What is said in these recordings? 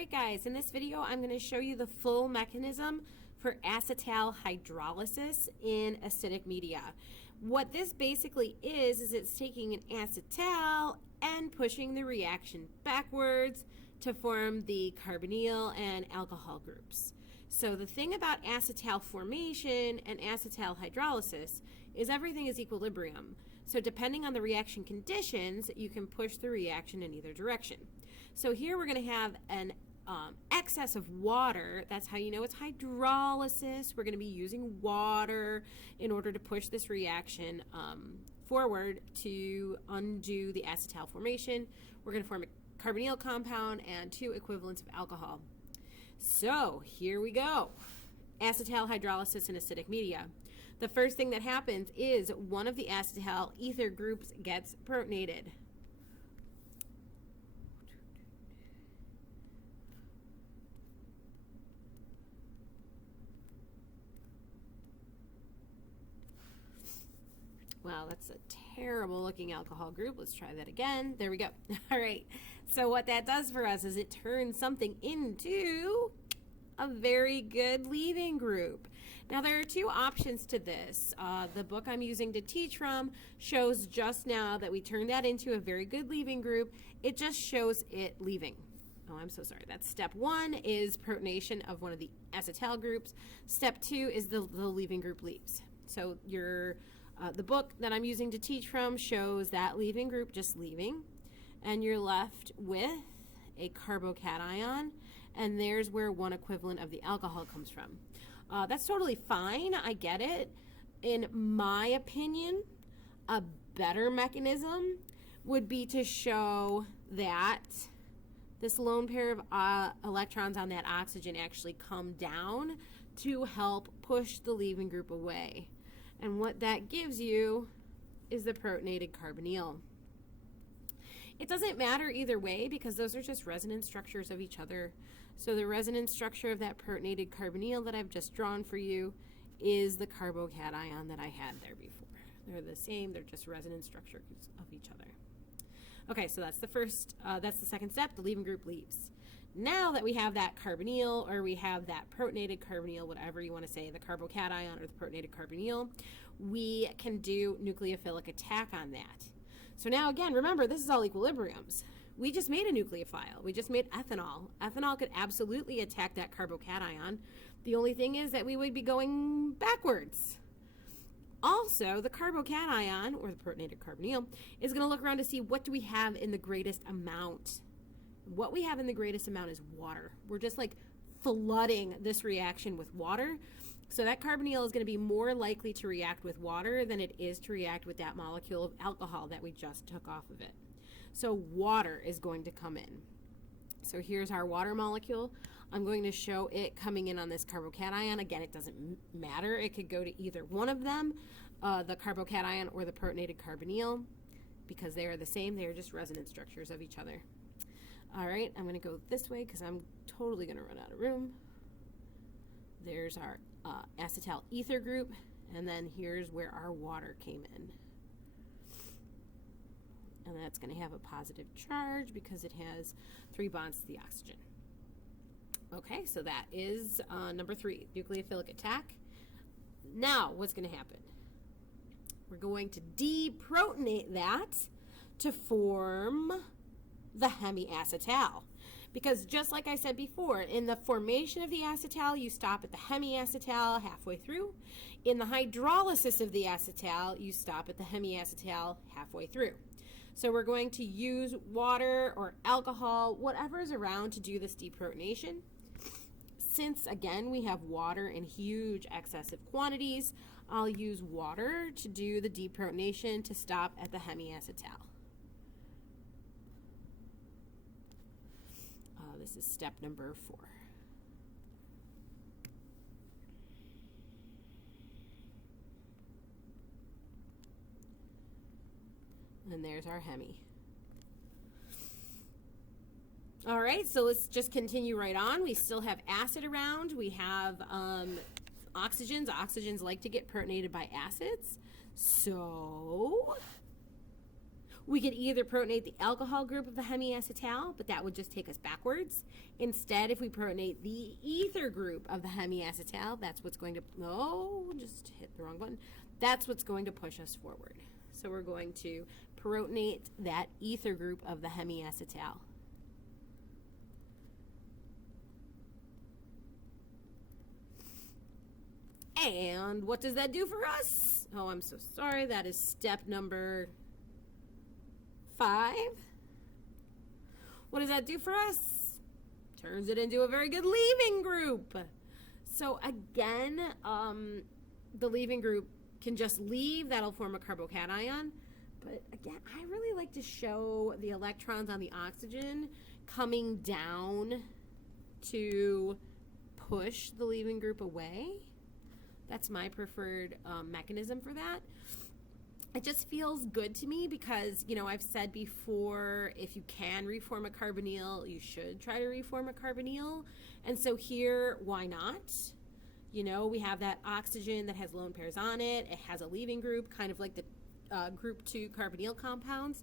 Alright guys, in this video I'm going to show you the full mechanism for acetal hydrolysis in acidic media. What this basically is it's taking an acetal and pushing the reaction backwards to form the carbonyl and alcohol groups. So the thing about acetal formation and acetal hydrolysis is everything is equilibrium. So depending on the reaction conditions, you can push the reaction in either direction. So here we're going to have an excess of water. That's how you know it's hydrolysis. We're going to be using water in order to push this reaction forward to undo the acetal formation. We're going to form a carbonyl compound and 2 equivalents of alcohol. So here we go. Acetal hydrolysis in acidic media. The first thing that happens is one of the acetal ether groups gets protonated. Wow, that's a terrible looking alcohol group. Let's try that again. There we go. All right. So what that does for us is it turns something into a very good leaving group. Now there are 2 options to this. The book I'm using to teach from shows just now that we turned that into a very good leaving group. It just shows it leaving. Oh, I'm so sorry. That's step 1 is protonation of one of the acetal groups. Step 2 is the leaving group leaves. So the book that I'm using to teach from shows that leaving group just leaving, and you're left with a carbocation, and there's where 1 equivalent of the alcohol comes from. That's totally fine. I get it. In my opinion, a better mechanism would be to show that this lone pair of electrons on that oxygen actually come down to help push the leaving group away. And what that gives you is the protonated carbonyl. It doesn't matter either way because those are just resonance structures of each other. So the resonance structure of that protonated carbonyl that I've just drawn for you is the carbocation that I had there before. They're the same, they're just resonance structures of each other. Okay, so that's the second step, the leaving group leaves. Now that we have that carbonyl, or we have that protonated carbonyl, whatever you want to say, the carbocation or the protonated carbonyl, we can do nucleophilic attack on that. So now again, remember, this is all equilibriums. We just made a nucleophile. We just made ethanol. Ethanol could absolutely attack that carbocation. The only thing is that we would be going backwards. Also, the carbocation, or the protonated carbonyl, is going to look around to see what do we have in the greatest amount. What we have in the greatest amount is water. We're just like flooding this reaction with water. So that carbonyl is going to be more likely to react with water than it is to react with that molecule of alcohol that we just took off of it. So water is going to come in. So here's our water molecule. I'm going to show it coming in on this carbocation. Again, it doesn't matter. It could go to either one of them, the carbocation or the protonated carbonyl, because they are the same. They are just resonance structures of each other. All right, I'm going to go this way because I'm totally going to run out of room. There's our acetal ether group, and then here's where our water came in. And that's going to have a positive charge because it has 3 bonds to the oxygen. Okay, so that is number 3, nucleophilic attack. Now, what's going to happen? We're going to deprotonate that to form the hemiacetal. Because just like I said before, in the formation of the acetal, you stop at the hemiacetal halfway through. In the hydrolysis of the acetal, you stop at the hemiacetal halfway through. So we're going to use water or alcohol, whatever is around, to do this deprotonation. Since, again, we have water in huge excessive quantities, I'll use water to do the deprotonation to stop at the hemiacetal. This is step number 4. And there's our hemi. All right, so let's just continue right on. We still have acid around. We have oxygens. Oxygens like to get protonated by acids. So We could either protonate the alcohol group of the hemiacetal, but that would just take us backwards. Instead, if we protonate the ether group of the hemiacetal, that's what's going to, oh, just hit the wrong button. That's what's going to push us forward. So we're going to protonate that ether group of the hemiacetal. And what does that do for us? Oh, I'm so sorry. That is step number 5. What does that do for us? Turns it into a very good leaving group. So again, the leaving group can just leave. That'll form a carbocation. But again, I really like to show the electrons on the oxygen coming down to push the leaving group away. That's my preferred mechanism for that. It just feels good to me because, you know, I've said before, if you can reform a carbonyl, you should try to reform a carbonyl. And so here, why not? You know, we have that oxygen that has lone pairs on it. It has a leaving group, kind of like the group 2 carbonyl compounds.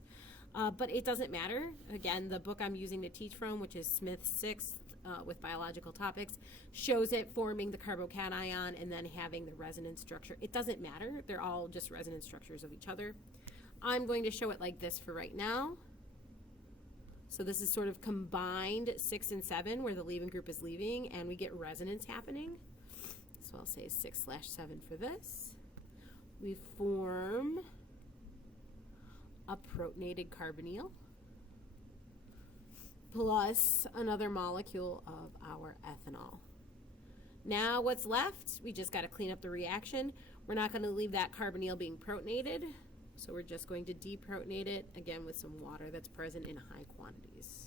But it doesn't matter. Again, the book I'm using to teach from, which is Smith's 6th with biological topics, shows it forming the carbocation and then having the resonance structure. It doesn't matter. They're all just resonance structures of each other. I'm going to show it like this for right now. So this is sort of combined 6 and 7 where the leaving group is leaving and we get resonance happening. So I'll say 6/7 for this. We form a protonated carbonyl plus another molecule of our ethanol. Now what's left? We just got to clean up the reaction. We're not going to leave that carbonyl being protonated, so we're just going to deprotonate it, again with some water that's present in high quantities.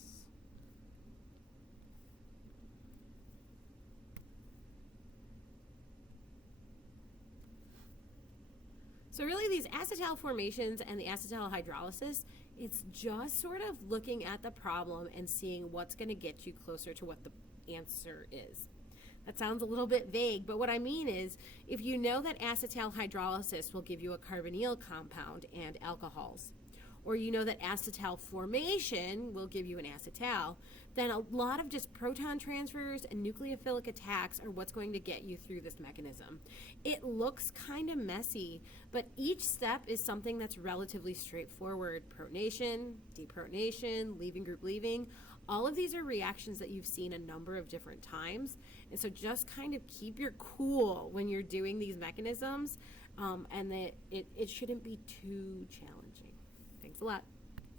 So really these acetal formations and the acetal hydrolysis, it's just sort of looking at the problem and seeing what's going to get you closer to what the answer is. That sounds a little bit vague, but what I mean is if you know that acetal hydrolysis will give you a carbonyl compound and alcohols, or you know that acetal formation will give you an acetal, then a lot of just proton transfers and nucleophilic attacks are what's going to get you through this mechanism. It looks kind of messy, but each step is something that's relatively straightforward. Protonation, deprotonation, leaving group leaving. All of these are reactions that you've seen a number of different times. And so just kind of keep your cool when you're doing these mechanisms, and that it shouldn't be too challenging. Thanks a lot.